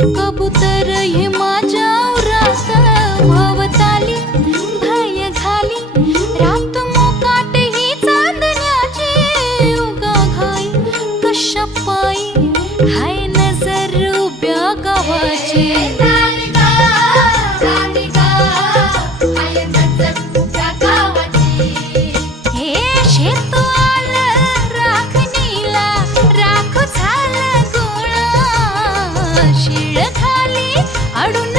कबूतर हे माझ्या उरात भवताली भय घाली रात मोकाट ही चांदण्याची उगा घाई कशा पायी हाय नजर उभ्या गावाची शिळ खाली अडून